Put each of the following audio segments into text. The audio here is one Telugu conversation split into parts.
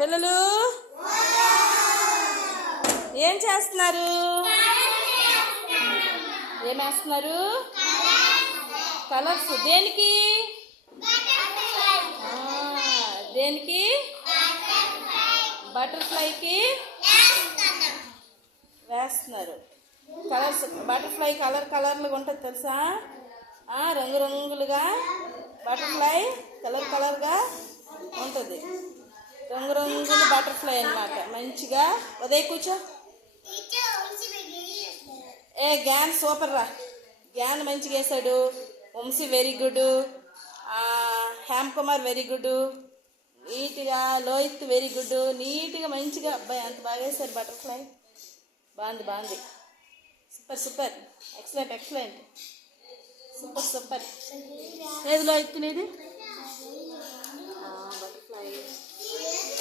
పిల్లలు? ఏం చేస్తున్నారు? ఏం వేస్తున్నారు కలర్స్. దేనికి? దేనికి? బటర్ఫ్లైకి? వేస్తున్నారు. కలర్స్. బటర్ఫ్లై కలర్ కలర్లుగా ఉంటుంది తెలుసా? ఆ, రంగురంగులుగా బటర్ఫ్లై కలర్ కలర్గా ఉంటుంది. వాటర్ బటర్ఫ్లై అనమాట మంచిగా ఉదయ్ కూర్చో. ఏ గ్యాన్ సూపర్ రా. గ్యాన్ మంచిగా వేసాడు. Vamsi very good Hem Kumar very good నీట్గా లోహిత్ వెరీ గుడ్ నీట్గా మంచిగా. అబ్బాయి అంత బాగా వేశారు బటర్ఫ్లై బాగుంది బాగుంది. Super super excellent excellent super super ఏది లోహిత్ నీది?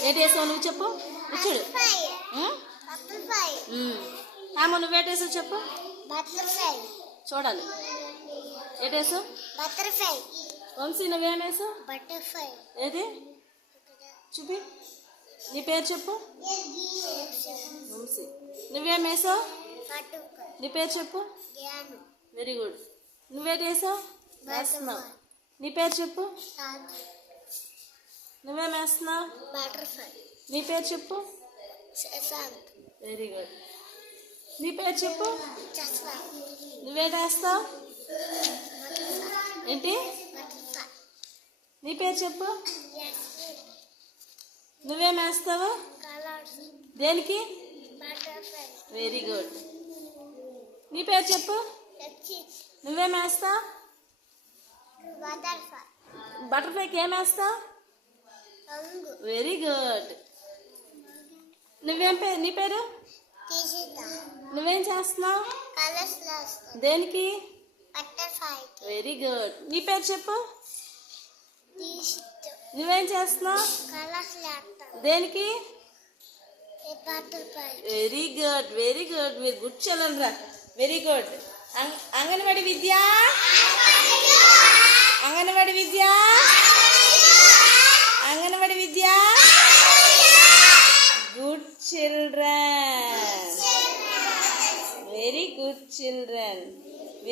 ఏంటి వేసావు నువ్వు చెప్పు? ఇచ్చుడు ఆమె నువ్వేటేసావు చెప్పు? బటర్ఫ్లై చూడాలి. ఏటేసావు బటర్ఫ్లై వంశీ నువ్వేమేసావు బటర్ఫ్లై ఏది? చూపి. నీ పేరు చెప్పు. వంశీ. బటర్ఫ్లై నీ పేరు చెప్పు. వెరీ గుడ్ నువ్వేటేసావు వేస్తున్నావు నీ పేరు చెప్పు. నువ్వేం వేస్తున్నావు బటర్ఫ్లై నీ పేరు చెప్పు. శశాంత్ వెరీ గుడ్ నీ పేరు చెప్పు. నువ్వేం వేస్తావు ఏంటి? నీ పేరు చెప్పు. నువ్వేం వేస్తావు కలర్స్ దేనికి? వెరీ గుడ్ నీ పేరు చెప్పు. నువ్వేం వేస్తావు బటర్ఫ్లై బటర్ఫ్లైకి ఏం వేస్తావు వెరీ గుడ్. నువ్వేం పేరు నీ పేరు? నువ్వేం చేస్తున్నావు? దేనికి? Very good. నీ పేరు చెప్పు. నువ్వేం చేస్తున్నావు? దేనికి? Very good very good. మీరు గుడ్ రా వెరీ గుడ్. అంగన్వాడి విద్య. అంగన్వాడి విద్య? children. Very good children.